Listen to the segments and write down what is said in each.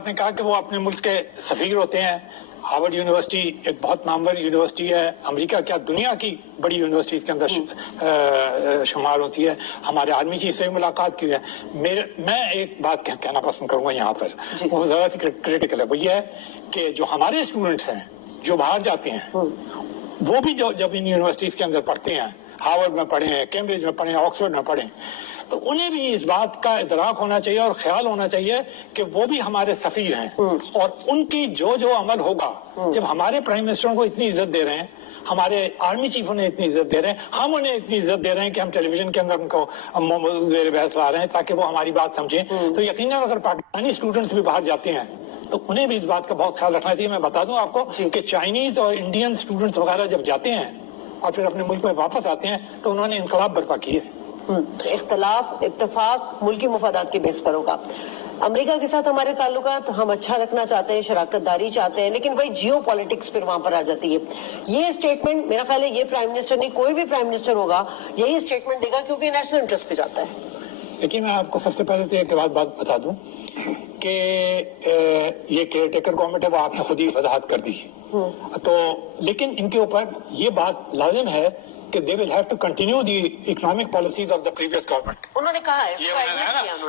آپ نے کہا کہ وہ اپنے ملک کے سفیر ہوتے ہیں. ہارورڈ یونیورسٹی ایک بہت نامور یونیورسٹی ہے. امریکہ کیا دنیا کی بڑی یونیورسٹیز کے اندر شمار ہوتی ہے. ہمارے آرمی چیف سے بھی ملاقات کی ہے. میں ایک بات کہنا پسند کروں گا یہاں پر, وہ زیادہ کریٹیکل ہے. وہ یہ ہے کہ جو ہمارے اسٹوڈنٹس ہیں جو باہر جاتے ہیں, وہ بھی جب ان یونیورسٹیز کے اندر پڑھتے ہیں, ہارورڈ میں پڑھیں, کیمبرج میں پڑھیں, آکسفورڈ میں پڑھیں, تو انہیں بھی اس بات کا ادراک ہونا چاہیے اور خیال ہونا چاہیے کہ وہ بھی ہمارے سفیر ہیں, اور ان کی جو عمل ہوگا, جب ہمارے پرائم منسٹروں کو اتنی عزت دے رہے ہیں, ہمارے آرمی چیف انہیں اتنی عزت دے رہے ہیں, ہم انہیں اتنی عزت دے رہے ہیں کہ ہم ٹیلی ویژن کے اندر ان کو زیر بحث لا رہے ہیں تاکہ وہ ہماری بات سمجھیں, تو یقیناً اگر پاکستانی اسٹوڈنٹس بھی باہر جاتے ہیں تو انہیں بھی اس بات کا بہت خیال رکھنا چاہیے. میں بتا دوں آپ کو کہ چائنیز اور انڈین اسٹوڈنٹس وغیرہ جب جاتے ہیں اور پھر اپنے ملک میں واپس آتے ہیں تو انہوں نے انقلاب برپا کی ہے. اختلاف اتفاق ملکی مفادات کے بیس پر ہوگا. امریکہ کے ساتھ ہمارے تعلقات ہم اچھا رکھنا چاہتے ہیں, شراکت داری چاہتے ہیں, لیکن وہی جیو پالیٹکس پھر وہاں پر آ جاتی ہے. یہ اسٹیٹمنٹ میرا خیال ہے یہ پرائم منسٹر نہیں, کوئی بھی پرائم منسٹر ہوگا یہی اسٹیٹمنٹ دے گا کیونکہ نیشنل انٹرسٹ پہ جاتا ہے. دیکھیے, میں آپ کو سب سے پہلے تو ایک بات بتا دوں کہ یہ کیئر ٹیکر گورنمنٹ ہے, وہ آپ نے خود ہی وضاحت کر دی, تو لیکن ان کے اوپر یہ بات لازم ہے کہ they will have to continue the economic policies of the previous government. انہوں نے کہا ہے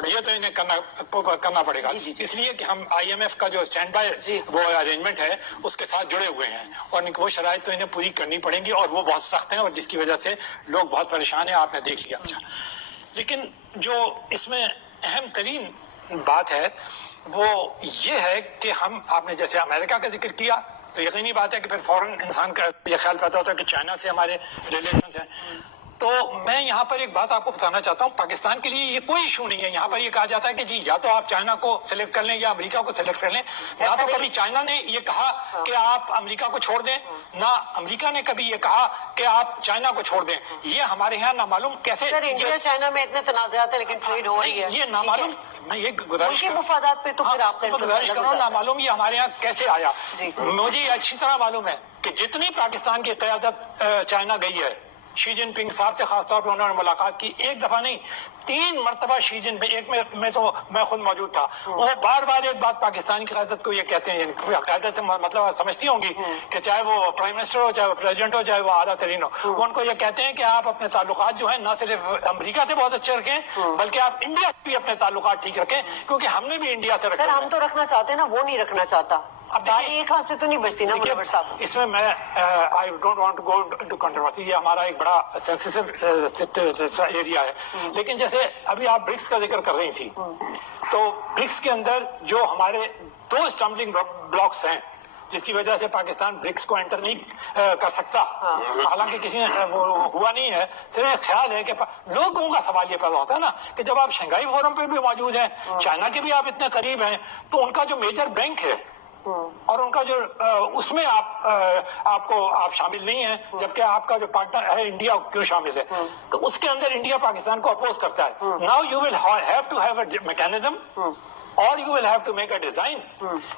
یہ تو انہیں کرنا پڑے گا, اس لیے کہ ہم IMF کا جو اسٹینڈ بائی وہ ارینجمنٹ ہے اس کے ساتھ جڑے ہوئے ہیں, اور وہ شرائط تو انہیں پوری کرنی پڑیں گی, اور وہ بہت سخت ہیں اور جس کی وجہ سے لوگ بہت پریشان ہیں, آپ نے دیکھ لیا. لیکن جو اس میں اہم ترین بات ہے وہ یہ ہے کہ آپ نے جیسے امریکہ کا ذکر کیا, تو یقینی بات ہے کہ پھر فوراً انسان کا یہ خیال پیدا ہوتا ہے کہ چائنا سے ہمارے ریلیشنز ہیں. تو میں یہاں پر ایک بات آپ کو بتانا چاہتا ہوں, پاکستان کے لیے یہ کوئی ایشو نہیں ہے. یہاں پر یہ کہا جاتا ہے کہ جی یا تو آپ چائنا کو سلیکٹ کر لیں یا امریکہ کو سلیکٹ کر لیں. نہ تو کبھی چائنا نے یہ کہا کہ آپ امریکہ کو چھوڑ دیں, نہ امریکہ نے کبھی یہ کہا کہ آپ چائنا کو چھوڑ دیں. یہ ہمارے یہاں نامعلوم کیسے انڈیا چائنا میں اتنے تنازعات ہیں لیکن ٹریڈ ہو رہی ہے, یہ نامعلوم. میں یہ گزارش مفادات پہ تو پھر آپ گزارش کروں, نامعلوم یہ ہمارے یہاں کیسے آیا. مجھے یہ اچھی طرح معلوم ہے کہ جتنی پاکستان کی قیادت چائنا گئی ہے, شی جن پنگ صاحب سے خاص طور پہ انہوں نے ملاقات کی, ایک دفعہ نہیں 3 مرتبہ شی جن پنگ, ایک میں تو میں خود موجود تھا, وہ بار بار ایک بات پاکستان کی قیادت کو یہ کہتے ہیں, قیادت سے مطلب سمجھتی ہوں گی کہ چاہے وہ پرائم منسٹر ہو, چاہے وہ پریزیڈنٹ ہو, چاہے وہ اعلیٰ ترین ہو, وہ ان کو یہ کہتے ہیں کہ آپ اپنے تعلقات جو ہیں نہ صرف امریکہ سے بہت اچھے رکھیں بلکہ آپ انڈیا سے بھی اپنے تعلقات ٹھیک رکھیں, کیونکہ ہم نے بھی انڈیا سے رکھے. ہم تو رکھنا چاہتے ہیں نا, وہ نہیں رکھنا چاہتا. اب ایک ہاتھ سے تو نہیں بچتی نا منور صاحب. اس میں I don't want to go into controversy, یہ ہمارا ایک بڑا سینسیٹیو ایریا ہے. لیکن جیسے ابھی آپ برکس کا ذکر کر رہی تھی, تو برکس کے اندر جو ہمارے 2 اسٹمبلنگ بلاکس ہیں جس کی وجہ سے پاکستان برکس کو انٹر نہیں کر سکتا, حالانکہ کسی نے وہ ہوا نہیں ہے, صرف خیال ہے کہ لوگوں کا سوال یہ پیدا ہوتا ہے نا کہ جب آپ شنگھائی فورم پہ بھی موجود ہیں, چائنا کے بھی آپ اتنے قریب ہیں, تو ان کا جو میجر بینک ہے اور ان کا جو اس میں آپ شامل نہیں ہیں, جبکہ آپ کا جو پارٹنر ہے انڈیا کیوں شامل ہے, تو اس کے اندر انڈیا پاکستان کو اپوز کرتا ہے. Now you will have to have a mechanism اور you will have to make a design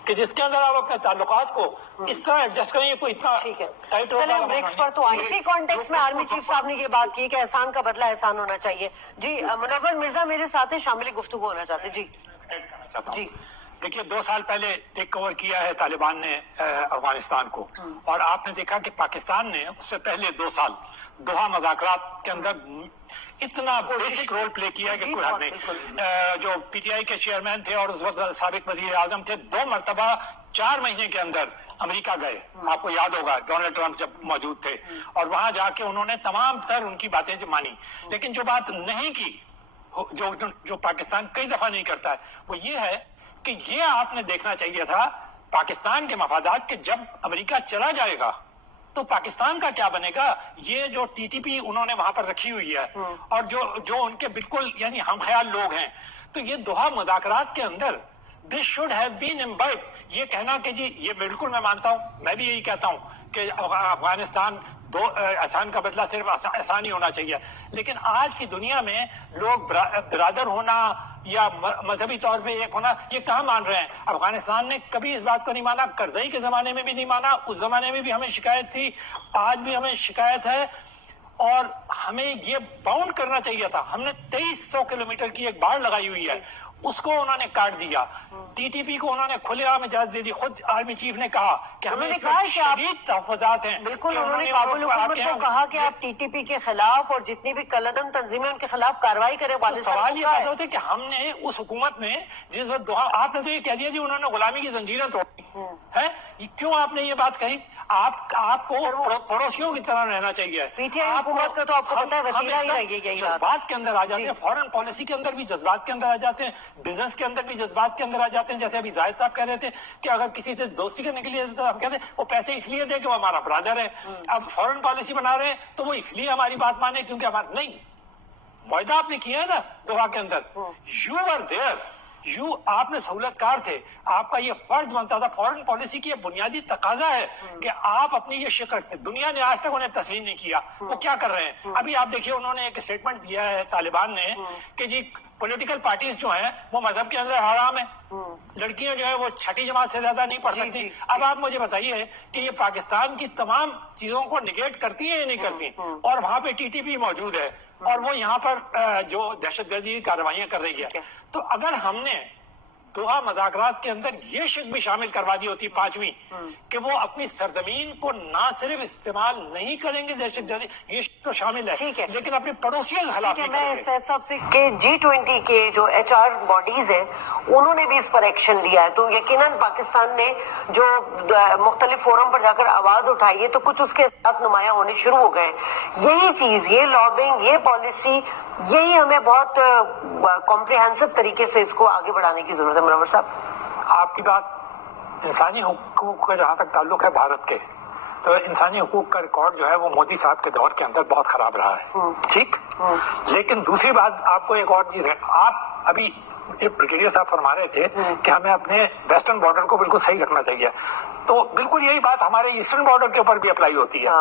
کہ جس کے اندر آپ اپنے تعلقات کو اس طرح ایڈجسٹ کریں. یہ کوئی اتنا ٹائٹ برکس پر تو اسی کانٹیکس میں آرمی چیف صاحب نے یہ بات کی کہ احسان کا بدلہ احسان ہونا چاہیے. جی منور مرزا میرے ساتھ شامل گفتگو ہونا چاہتے ہیں. جی دیکھیے, 2 سال پہلے ٹیک اوور کیا ہے طالبان نے افغانستان کو, اور آپ نے دیکھا کہ پاکستان نے اس سے پہلے 2 سال دوحہ مذاکرات کے اندر اتنا بیسک رول پلے کیا کہ کوئی حد نہیں. جو پی ٹی آئی کے چیئرمین تھے اور اس وقت سابق وزیر اعظم تھے, 2 مرتبہ 4 مہینے کے اندر امریکہ گئے, آپ کو یاد ہوگا ڈونلڈ ٹرمپ جب موجود تھے, اور وہاں جا کے انہوں نے تمام تر ان کی باتیں مانی. لیکن جو بات نہیں کی, جو پاکستان کئی دفعہ نہیں کرتا ہے, وہ یہ ہے کہ یہ آپ نے دیکھنا چاہیے تھا پاکستان کے مفادات کے جب امریکہ چلا جائے گا تو پاکستان کا کیا بنے گا. یہ جو ٹی ٹی پی انہوں نے وہاں پر رکھی ہوئی ہے, اور جو ان کے بالکل یعنی ہم خیال لوگ ہیں, تو یہ دوحہ مذاکرات کے اندر دس شوڈ ہیو بین امبائبڈ. یہ کہنا کہ جی یہ بالکل میں مانتا ہوں, میں بھی یہی کہتا ہوں کہ افغانستان احسان کا بدلہ صرف احسان ہی ہونا چاہیے, لیکن آج کی دنیا میں لوگ برادر ہونا یا مذہبی طور پہ ایک ہونا یہ کہاں مان رہے ہیں. افغانستان نے کبھی اس بات کو نہیں مانا, کرزئی کے زمانے میں بھی نہیں مانا, اس زمانے میں بھی ہمیں شکایت تھی, آج بھی ہمیں شکایت ہے, اور ہمیں یہ باؤنڈ کرنا چاہیے تھا. ہم نے 2300 کلومیٹر کی ایک باڑ لگائی ہوئی ہے, اس کو انہوں نے کاٹ دیا. ٹی ٹی پی کو انہوں نے کھلے عام اجازت دے دی. خود آرمی چیف نے کہا کہ ہمیں اس میں شدید تحفظات ہیں. بالکل, انہوں نے کابل حکومت کو کہا کہ آپ ٹی ٹی پی کے خلاف اور جتنی بھی کالعدم تنظیمیں ان کے خلاف کارروائی کریں. سوال یہ پیدا ہوتا ہے کہ ہم نے اس حکومت میں جس وقت آپ نے تو یہ کہہ دیا جی انہوں نے غلامی کی زنجیریں توڑی ہیں, کیوں آپ نے یہ بات کہی؟ آپ کو پڑوسیوں کی طرح رہنا چاہیے. پی ٹی آئی حکومت کا تو آپ کو پتا ہے وتیرہ ہی رہی ہے. جذبات کے اندر آ جاتے ہیں, فورن پالیسی کے اندر بھی جذبات کے اندر آ جاتے ہیں, بزنس کے اندر بھی جذبات کے اندر آ جاتے ہیں. جیسے ابھی زاہد صاحب کہہ رہے تھے کہ اگر کسی سے دوستی کرنے کے لیے ہم کہتے ہیں وہ پیسے اس لیے دے کہ وہ ہمارا برادر ہے. اب فورن پالیسی بنا رہے ہیں تو وہ اس لیے ہماری بات مانے کیونکہ ہمارا نہیں. معاہدہ آپ نے کیا ہے نا دوحہ کے اندر, یو آر دیئر, آپ نے سہولت کار تھے, آپ کا یہ فرض بنتا تھا. فورن پالیسی کی یہ بنیادی تقاضا ہے کہ آپ اپنی یہ شکل رکھتے. دنیا نے آج تک انہیں تسلیم نہیں کیا. وہ کیا کر رہے ہیں ابھی آپ دیکھیے, انہوں نے ایک اسٹیٹمنٹ دیا ہے طالبان نے کہ جی پولیٹیکل پارٹیز جو ہیں وہ مذہب کے اندر حرام ہے, لڑکیاں جو ہے وہ چھٹی جماعت سے زیادہ نہیں پڑھ سکتی. اب آپ مجھے بتائیے کہ یہ پاکستان کی تمام چیزوں کو نگیٹ کرتی ہیں یا نہیں کرتی, اور وہاں پہ ٹی ٹی پی موجود ہے اور وہ یہاں پر جو دہشت گردی کی کارروائیاں کر رہی ہے. تو اگر ہم نے دوحہ مذاکرات کے اندر یہ شک بھی شامل کروا دی ہوتی 5ویں کہ وہ اپنی سرزمین کو نہ صرف استعمال نہیں کریں گے دہشت گردی, یہ شک تو شامل ہے, لیکن اپنے پڑوسیوں کے خلاف نہیں کریں گے. میں سید صاحب سے کہ G20 کے جو HR باڈیز ہیں انہوں نے بھی اس پر ایکشن لیا ہے, تو یقیناً پاکستان نے جو مختلف فورم پر جا کر آواز اٹھائی ہے تو کچھ اس کے ساتھ نمایاں ہونے شروع ہو گئے. یہی چیز, یہ لابنگ, یہ پالیسی, یہی ہمیں بہت کمپریہنسو طریقے سے اس کو آگے بڑھانے کی ضرورت ہے. منور صاحب, آپ کی بات انسانی حقوق کا جہاں تک تعلق ہے بھارت کے, تو انسانی حقوق کا ریکارڈ جو ہے وہ مودی صاحب کے دور کے اندر بہت خراب رہا ہے, ٹھیک. لیکن دوسری بات آپ کو ایک اور چیز ہے, آپ ابھی بریگیڈیئر صاحب فرما رہے تھے کہ ہمیں اپنے ویسٹرن بارڈر کو بالکل صحیح رکھنا چاہیے, تو بالکل یہی بات ہمارے ایسٹرن بارڈر کے اوپر بھی اپلائی ہوتی ہے.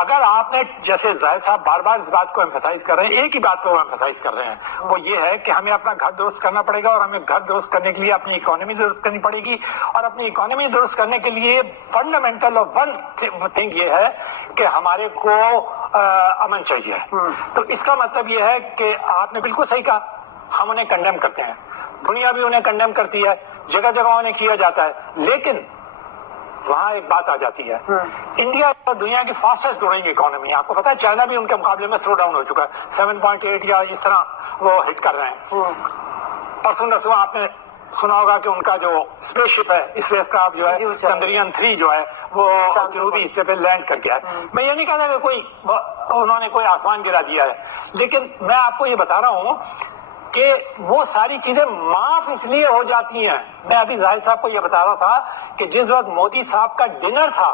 اگر آپ نے, جیسے زاہد صاحب بار بار اس بات کو ایمفسائز کر رہے ہیں, ایک ہی بات کو ایمفسائز کر رہے ہیں, وہ یہ ہے کہ ہمیں اپنا گھر درست کرنا پڑے گا, اور ہمیں گھر درست کرنے کے لیے اپنی اکانومی درست کرنی پڑے گی, اور اپنی اکانومی درست کرنے کے لیے فنڈامنٹل اور ون تھنگ یہ ہے کہ ہمارے کو امن چاہیے. تو اس کا مطلب یہ ہے کہ آپ نے بالکل صحیح کہا, ہم انہیں کنڈیم کرتے ہیں, دنیا بھی انہیں کنڈیم کرتی ہے, جگہ جگہ انہیں کیا جاتا ہے, لیکن وہاں ایک بات آ جاتی ہے, انڈیا دنیا کی فاسٹسٹ گروئنگ اکانومی ہے. آپ کو پتا ہے چائنا بھی ان کے مقابلے میں سلو ڈاؤن ہو چکا ہے, 7.8 یا اس طرح وہ ہٹ کر رہے ہیں. پرسوں نسواں آپ نے سنا ہوگا کہ ان کا جو اسپیس شپ ہے, اسپیس کرافٹ جو ہے چندریان 3 جو ہے وہ جنوبی حصے پہ لینڈ کر گیا ہے. میں یہ نہیں کہتا کہ کوئی انہوں نے کوئی آسمان گرا دیا ہے, لیکن میں آپ کو یہ بتا رہا ہوں کہ وہ ساری چیزیں معاف اس لیے ہو جاتی ہیں. میں ابھی زاہد صاحب کو یہ بتا رہا تھا کہ جس وقت مودی صاحب کا ڈنر تھا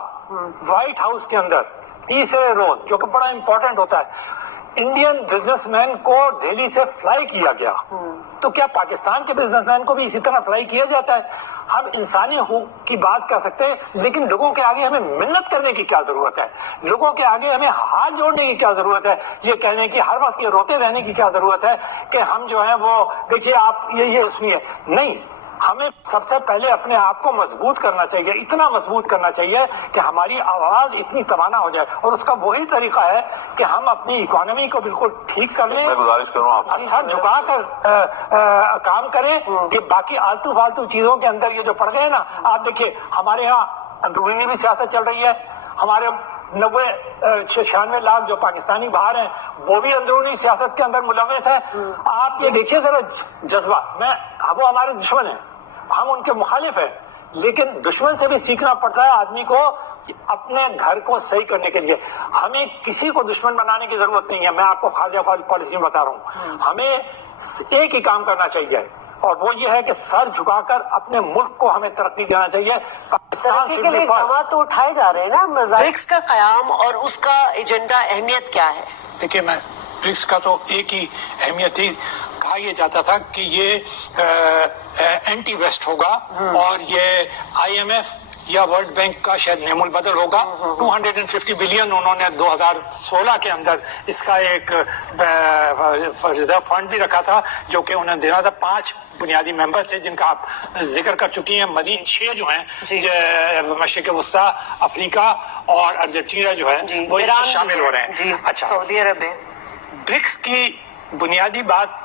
وائٹ ہاؤس کے اندر تیسرے روز, جو کہ بڑا امپورٹنٹ ہوتا ہے, انڈین بزنس مین کو دہلی سے فلائی کیا گیا. تو کیا پاکستان کے بزنس مین کو بھی اسی طرح فلائی کیا جاتا ہے؟ ہم انسانی حقوق کی بات کر سکتے ہیں, لیکن لوگوں کے آگے ہمیں منت کرنے کی کیا ضرورت ہے؟ لوگوں کے آگے ہمیں ہاتھ جوڑنے کی کیا ضرورت ہے؟ یہ کہنے کی, ہر وقت یہ روتے رہنے کی کیا ضرورت ہے کہ ہم جو ہیں وہ دیکھیے آپ یہ اس میں نہیں. ہمیں سب سے پہلے اپنے آپ کو مضبوط کرنا چاہیے, اتنا مضبوط کرنا چاہیے کہ ہماری آواز اتنی توانا ہو جائے, اور اس کا وہی طریقہ ہے کہ ہم اپنی اکانومی کو بالکل ٹھیک کر لیں, گزارش کروں آپ سر جھکا کر کام کریں. کہ باقی آلتو فالتو چیزوں کے اندر یہ جو پڑ گئے نا, آپ دیکھیے ہمارے یہاں اندرونی بھی سیاست چل رہی ہے, ہمارے 96 لاکھ جو پاکستانی باہر ہیں وہ بھی اندرونی سیاست کے اندر ملوث ہیں. آپ یہ دیکھیے ذرا جذبہ, وہ ہمارے دشمن ہیں, ہم ان کے مخالف ہیں, لیکن دشمن سے بھی سیکھنا پڑتا ہے آدمی کو اپنے گھر کو صحیح کرنے کے لیے. ہمیں کسی کو دشمن بنانے کی ضرورت نہیں ہے. میں آپ کو خارجہ پالیسی بتا رہا ہوں, ہمیں ایک ہی کام کرنا چاہیے, اور وہ یہ ہے کہ سر جھکا کر اپنے ملک کو ہمیں ترقی دینا چاہیے. ترقی کے لیے اقدامات تو اٹھائے جا رہے ہیں نا. برکس کا قیام اور اس کا ایجنڈا اہمیت کیا ہے؟ دیکھیے, میں برکس کا تو ایک ہی اہمیت تھی, کہا یہ جاتا تھا کہ یہ اینٹی ویسٹ ہوگا, اور یہ IMF یا ورلڈ بینک کا شاید نعم البدل ہوگا. 250 بلین انہوں نے 2016 کے اندر اس کا ایک ریزرو فنڈ بھی رکھا تھا, جو کہ انہیں دینا تھا. 5 بنیادی ممبر تھے جن کا آپ ذکر کر چکی ہیں, مزید 6 جو ہیں مشرق وسطیٰ, افریقہ اور ارجنٹینا جو ہے وہ اس میں شامل ہو رہے ہیں. اچھا, سعودی عرب ہے. برکس کی بنیادی بات